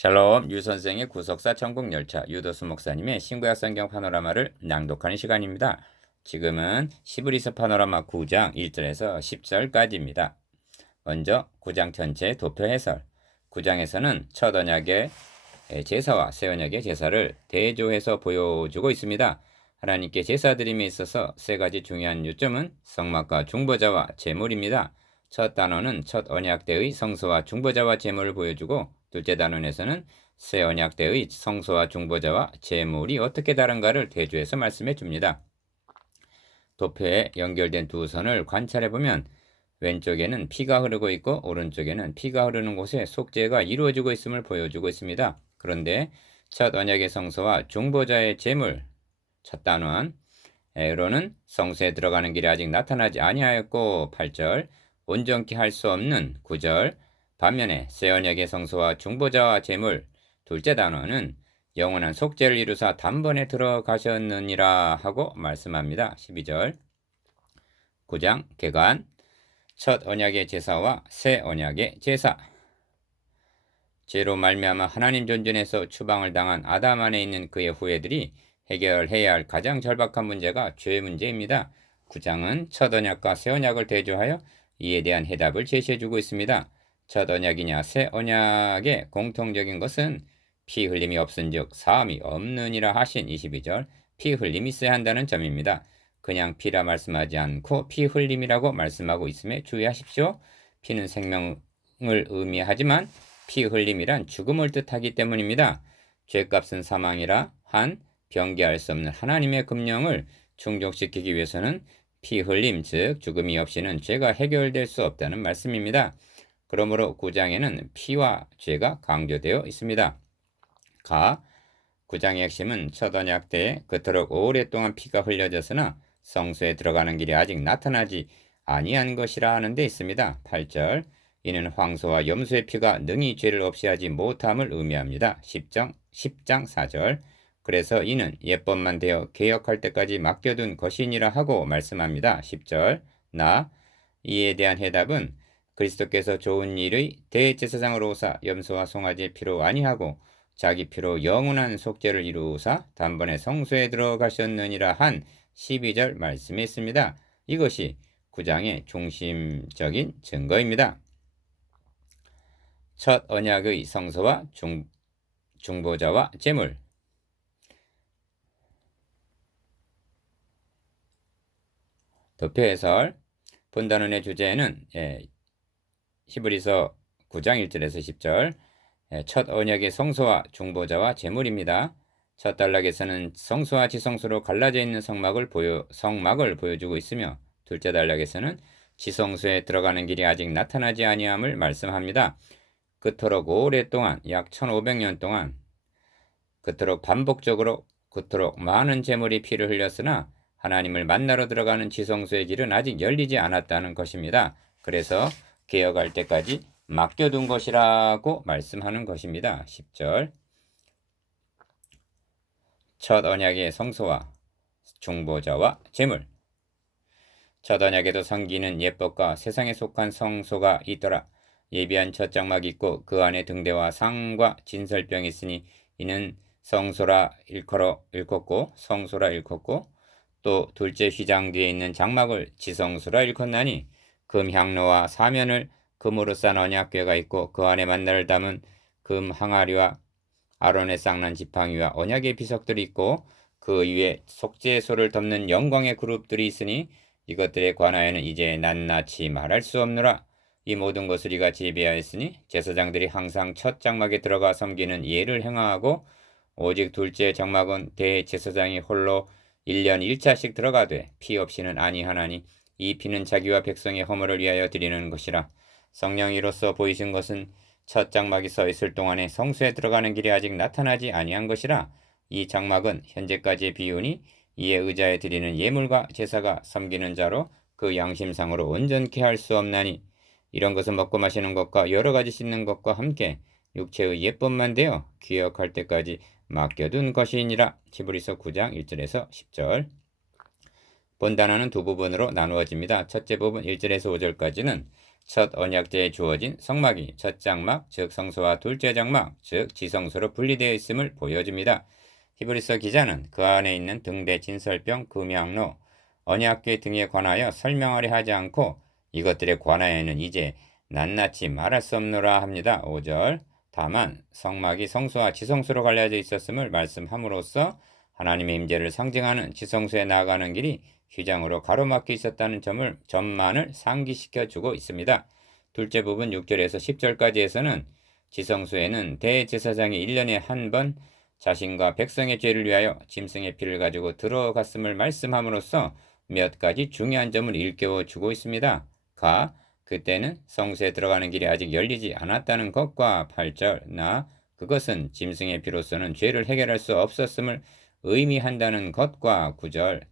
샬롬 유선생의 구속사 천국열차 유도수 목사님의 신구약 성경 파노라마를 낭독하는 시간입니다. 지금은 시브리서 파노라마 9장 1절에서 10절까지입니다. 먼저 9장 전체 도표 해설. 9장에서는 첫 언약의 제사와 새 언약의 제사를 대조해서 보여주고 있습니다. 하나님께 제사드림에 있어서 세 가지 중요한 요점은 성막과 중보자와 제물입니다. 첫 단원은 첫 언약 때의 성소와 중보자와 제물을 보여주고, 둘째 단원에서는 새 언약 때의 성소와 중보자와 제물이 어떻게 다른가를 대조해서 말씀해 줍니다. 도표에 연결된 두 선을 관찰해 보면 왼쪽에는 피가 흐르고 있고 오른쪽에는 피가 흐르는 곳에 속죄가 이루어지고 있음을 보여주고 있습니다. 그런데 첫 언약의 성소와 중보자의 제물, 첫 단원으로는 성소에 들어가는 길이 아직 나타나지 아니하였고 8절, 온전케 할 수 없는 9절, 반면에 새 언약의 성소와 중보자와 제물, 둘째 단원은 영원한 속죄를 이루사 단번에 들어가셨느니라 하고 말씀합니다. 12절. 9장 개관. 첫 언약의 제사와 새 언약의 제사. 죄로 말미암아 하나님 존전에서 추방을 당한 아담 안에 있는 그의 후예들이 해결해야 할 가장 절박한 문제가 죄 문제입니다. 9장은 첫 언약과 새 언약을 대조하여 이에 대한 해답을 제시해주고 있습니다. 첫 언약이냐 새 언약의 공통적인 것은 피 흘림이 없은즉 사함이 없느니라 하신 22절, 피 흘림이 있어야 한다는 점입니다. 그냥 피라 말씀하지 않고 피 흘림이라고 말씀하고 있음에 주의하십시오. 피는 생명을 의미하지만 피 흘림이란 죽음을 뜻하기 때문입니다. 죄값은 사망이라 한 변개할 수 없는 하나님의 금령을 충족시키기 위해서는 피 흘림, 즉 죽음이 없이는 죄가 해결될 수 없다는 말씀입니다. 그러므로 9장에는 피와 죄가 강조되어 있습니다. 9장의 핵심은 첫 언약 때 그토록 오랫동안 피가 흘려졌으나 성소에 들어가는 길이 아직 나타나지 아니한 것이라 하는 데 있습니다. 8절, 이는 황소와 염소의 피가 능히 죄를 없이 하지 못함을 의미합니다. 10장 4절, 그래서 이는 예법만 되어 개혁할 때까지 맡겨둔 것이니라 하고 말씀합니다. 10절, 이에 대한 해답은 그리스도께서 좋은 일의 대제사장으로 오사 염소와 송아지의 피로 아니하고 자기 피로 영원한 속죄를 이루사 단번에 성소에 들어가셨느니라 한 12절 말씀이 있습니다. 이것이 9장의 중심적인 증거입니다. 첫 언약의 성소와 중보자와 제물. 도표 해설. 본단원의 주제는 히브리서 9장 1절에서 10절, 첫 언약의 성소와 중보자와 제물입니다. 첫 단락에서는 성소와 지성소로 갈라져 있는 성막을 보여주고 있으며, 둘째 단락에서는 지성소에 들어가는 길이 아직 나타나지 아니함을 말씀합니다. 그토록 오랫동안 약 1500년 동안 그토록 반복적으로 그토록 많은 제물이 피를 흘렸으나 하나님을 만나러 들어가는 지성소의 길은 아직 열리지 않았다는 것입니다. 그래서 개혁할 때까지 맡겨둔 것이라고 말씀하는 것입니다. 10절, 첫 언약의 성소와 중보자와 제물. 첫 언약에도 섬기는 예법과 세상에 속한 성소가 있더라. 예비한 첫 장막이 있고 그 안에 등대와 상과 진설병이 있으니 이는 성소라 일컫고 성소라 일컫고, 또 둘째 휘장 뒤에 있는 장막을 지성소라 일컫나니 금 향로와 사면을 금으로 싼 언약궤가 있고 그 안에 만나를 담은 금 항아리와 아론의 쌍난 지팡이와 언약의 비석들이 있고 그 위에 속죄소를 덮는 영광의 그룹들이 있으니 이것들에 관하여는 이제 낱낱이 말할 수 없노라. 이 모든 것을 이가 제비하였으니 제사장들이 항상 첫 장막에 들어가 섬기는 예를 행하고 오직 둘째 장막은 대제사장이 홀로 1년 1차씩 들어가되 피 없이는 아니하나니 이 피는 자기와 백성의 허물을 위하여 드리는 것이라. 성령이로서 보이신 것은 첫 장막이 서 있을 동안에 성소에 들어가는 길이 아직 나타나지 아니한 것이라. 이 장막은 현재까지의 비유니 이에 의자에 드리는 예물과 제사가 섬기는 자로 그 양심상으로 온전케 할 수 없나니 이런 것은 먹고 마시는 것과 여러 가지 씻는 것과 함께 육체의 예법만 되어 귀역할 때까지 맡겨둔 것이니라. 히브리서 9장 1절에서 10절. 본 단어는 두 부분으로 나누어집니다. 첫째 부분 1절에서 5절까지는 첫 언약제에 주어진 성막이 첫 장막, 즉 성소와 둘째 장막, 즉 지성소로 분리되어 있음을 보여줍니다. 히브리서 기자는 그 안에 있는 등대 진설병 금향로, 언약궤 등에 관하여 설명하려 하지 않고 이것들에 관하여는 이제 낱낱이 말할 수 없노라 합니다. 5절. 다만 성막이 성소와 지성소로 갈려져 있었음을 말씀함으로써 하나님의 임재를 상징하는 지성소에 나아가는 길이 휘장으로 가로막혀 있었다는 점만을 상기시켜 주고 있습니다. 둘째 부분 6절에서 10절까지에서는 지성소에는 대제사장이 1년에 한 번 자신과 백성의 죄를 위하여 짐승의 피를 가지고 들어갔음을 말씀함으로써 몇 가지 중요한 점을 일깨워 주고 있습니다. 그때는 성소에 들어가는 길이 아직 열리지 않았다는 것과 8절 그것은 짐승의 피로서는 죄를 해결할 수 없었음을 의미한다는 것과 9절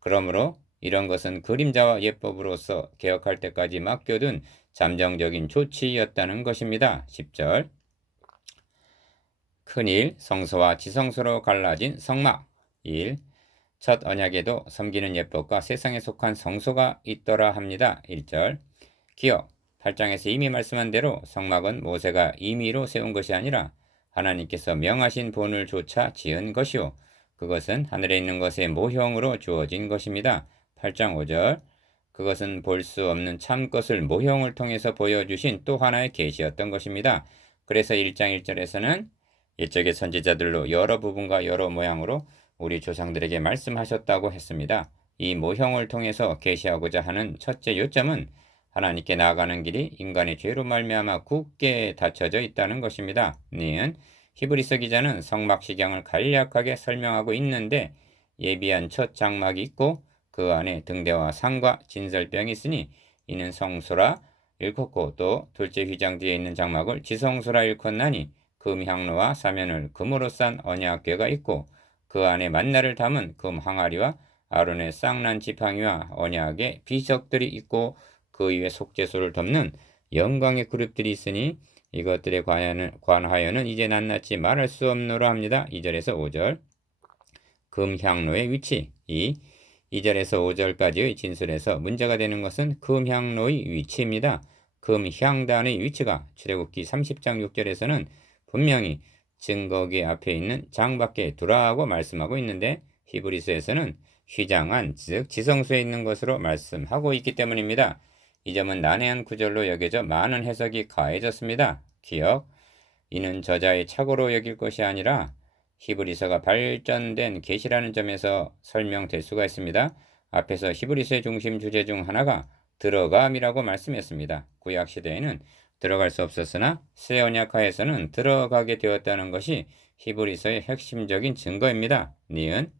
그러므로 이런 것은 그림자와 예법으로서 개혁할 때까지 맡겨둔 잠정적인 조치였다는 것입니다. 10절. 큰일 성소와 지성소로 갈라진 성막 1. 첫 언약에도 섬기는 예법과 세상에 속한 성소가 있더라 합니다. 1절. 기억 8장에서 이미 말씀한 대로 성막은 모세가 임의로 세운 것이 아니라 하나님께서 명하신 본을 조차 지은 것이요 그것은 하늘에 있는 것의 모형으로 주어진 것입니다. 8장 5절. 그것은 볼 수 없는 참 것을 모형을 통해서 보여주신 또 하나의 계시였던 것입니다. 그래서 1장 1절에서는 옛적의 선지자들로 여러 부분과 여러 모양으로 우리 조상들에게 말씀하셨다고 했습니다. 이 모형을 통해서 계시하고자 하는 첫째 요점은 하나님께 나아가는 길이 인간의 죄로 말미암아 굳게 닫혀져 있다는 것입니다. 니은 히브리서 기자는 성막 식양을 간략하게 설명하고 있는데 예비한 첫 장막이 있고 그 안에 등대와 상과 진설병이 있으니 이는 성소라 일컫고 또 둘째 휘장 뒤에 있는 장막을 지성소라 일컫나니 금향로와 사면을 금으로 싼 언약궤가 있고 그 안에 만나를 담은 금 항아리와 아론의 쌍난 지팡이와 언약의 비석들이 있고 그 위에 속죄소를 덮는 영광의 그룹들이 있으니 이것들에 관하여는 이제 낱낱이 말할 수 없노라 합니다. 2절에서 5절. 금향로의 위치 2절에서 5절까지의 진술에서 문제가 되는 것은 금향로의 위치입니다. 금향단의 위치가 출애굽기 30장 6절에서는 분명히 증거기 앞에 있는 장 밖에 두라고 말씀하고 있는데 히브리서에서는 휘장 안, 즉 지성소에 있는 것으로 말씀하고 있기 때문입니다. 이 점은 난해한 구절로 여겨져 많은 해석이 가해졌습니다. 기억, 이는 저자의 착오로 여길 것이 아니라 히브리서가 발전된 계시라는 점에서 설명될 수가 있습니다. 앞에서 히브리서의 중심 주제 중 하나가 들어감이라고 말씀했습니다. 구약 시대에는 들어갈 수 없었으나 새 언약하에서는 들어가게 되었다는 것이 히브리서의 핵심적인 증거입니다. 니은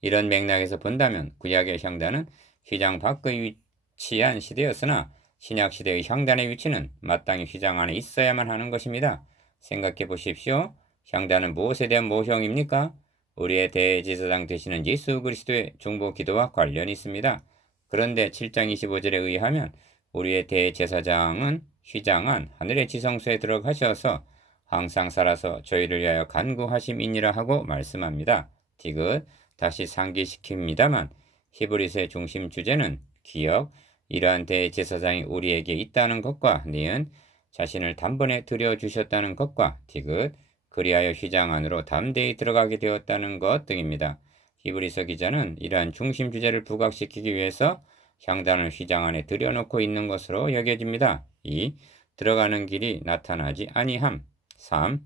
이런 맥락에서 본다면 구약의 향단은 휘장 밖의 위치한 시대였으나 신약 시대의 향단의 위치는 마땅히 휘장 안에 있어야만 하는 것입니다. 생각해 보십시오. 향단은 무엇에 대한 모형입니까? 우리의 대제사장 되시는 예수 그리스도의 중보 기도와 관련이 있습니다. 그런데 7장 25절에 의하면 우리의 대제사장은 휘장 안 하늘의 지성소에 들어가셔서 항상 살아서 저희를 위하여 간구하심이니라 하고 말씀합니다. 디귿 다시 상기시킵니다만 히브리서의 중심 주제는 기억, 이러한 대제사장이 우리에게 있다는 것과 니은 자신을 단번에 드려주셨다는 것과 디귿 그리하여 휘장 안으로 담대히 들어가게 되었다는 것 등입니다. 히브리서 기자는 이러한 중심 주제를 부각시키기 위해서 향단을 휘장 안에 들여놓고 있는 것으로 여겨집니다. 2. 들어가는 길이 나타나지 아니함. 3.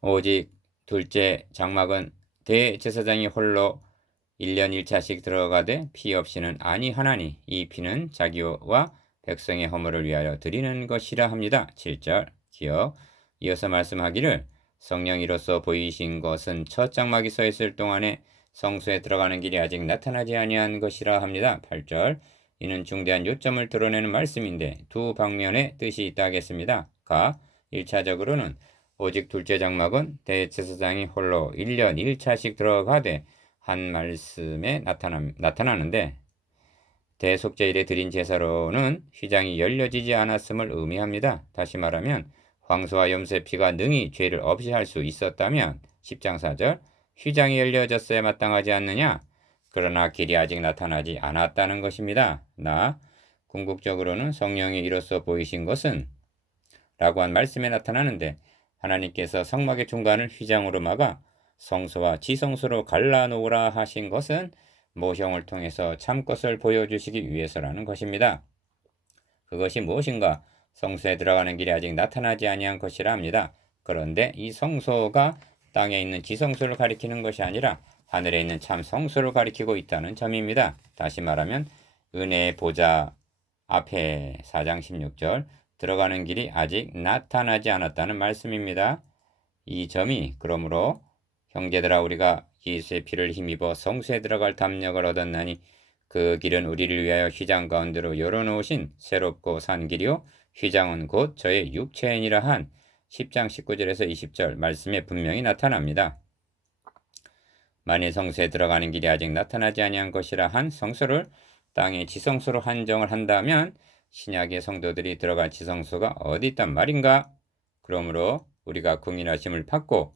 오직 둘째 장막은 대제사장이 홀로 1년 1차씩 들어가되 피 없이는 아니하나니 이 피는 자기와 백성의 허물을 위하여 드리는 것이라 합니다. 7절 기억 이어서 말씀하기를 성령이로서 보이신 것은 첫 장막이 서 있을 동안에 성소에 들어가는 길이 아직 나타나지 아니한 것이라 합니다. 8절 이는 중대한 요점을 드러내는 말씀인데 두 방면의 뜻이 있다 하겠습니다. 1차적으로는 오직 둘째 장막은 대제사장이 홀로 1년 1차씩 들어가되 한 말씀에 나타나는데 대속죄일에 드린 제사로는 휘장이 열려지지 않았음을 의미합니다. 다시 말하면 황소와 염소의 피가 능히 죄를 없이 할 수 있었다면 10장 4절 휘장이 열려졌어야 마땅하지 않느냐? 그러나 길이 아직 나타나지 않았다는 것입니다. 궁극적으로는 성령이 이로써 보이신 것은 라고 한 말씀에 나타나는데 하나님께서 성막의 중간을 휘장으로 막아 성소와 지성소로 갈라놓으라 하신 것은 모형을 통해서 참것을 보여주시기 위해서라는 것입니다. 그것이 무엇인가? 성소에 들어가는 길이 아직 나타나지 아니한 것이라 합니다. 그런데 이 성소가 땅에 있는 지성소를 가리키는 것이 아니라 하늘에 있는 참 성소를 가리키고 있다는 점입니다. 다시 말하면 은혜의 보좌 앞에 4장 16절 들어가는 길이 아직 나타나지 않았다는 말씀입니다. 이 점이 그러므로 형제들아 우리가 예수의 피를 힘입어 성소에 들어갈 담력을 얻었나니 그 길은 우리를 위하여 휘장 가운데로 열어놓으신 새롭고 산 길이요 휘장은 곧 저의 육체이니라 한 10장 19절에서 20절 말씀에 분명히 나타납니다. 만일 성소에 들어가는 길이 아직 나타나지 아니한 것이라 한 성소를 땅의 지성소로 한정을 한다면 신약의 성도들이 들어갈 지성소가 어디 있단 말인가? 그러므로 우리가 긍휼하심을 받고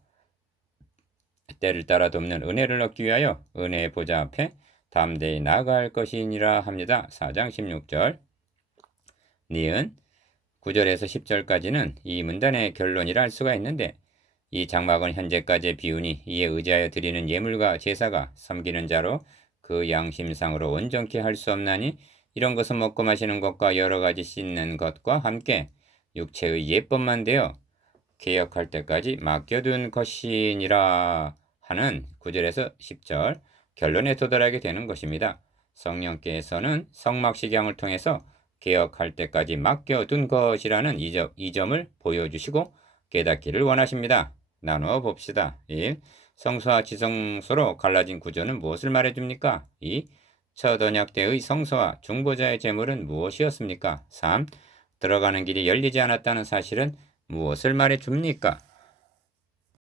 때를 따라 돕는 은혜를 얻기 위하여 은혜의 보좌 앞에 담대히 나아갈 것이니라 합니다. 4장 16절 니은 9절에서 10절까지는 이 문단의 결론이라 할 수가 있는데 이 장막은 현재까지의 비운이 이에 의지하여 드리는 예물과 제사가 섬기는 자로 그 양심상으로 온전케 할 수 없나니 이런 것은 먹고 마시는 것과 여러 가지 씻는 것과 함께 육체의 예법만 되어 개혁할 때까지 맡겨둔 것이니라 하는 9절에서 10절 결론에 도달하게 되는 것입니다. 성령께서는 성막식양을 통해서 개혁할 때까지 맡겨둔 것이라는 이 점을 보여주시고 깨닫기를 원하십니다. 나누어 봅시다. 1. 성소와 지성소로 갈라진 구조는 무엇을 말해줍니까? 2. 첫 언약 때의 성소와 중보자의 제물은 무엇이었습니까? 3. 들어가는 길이 열리지 않았다는 사실은 무엇을 말해줍니까?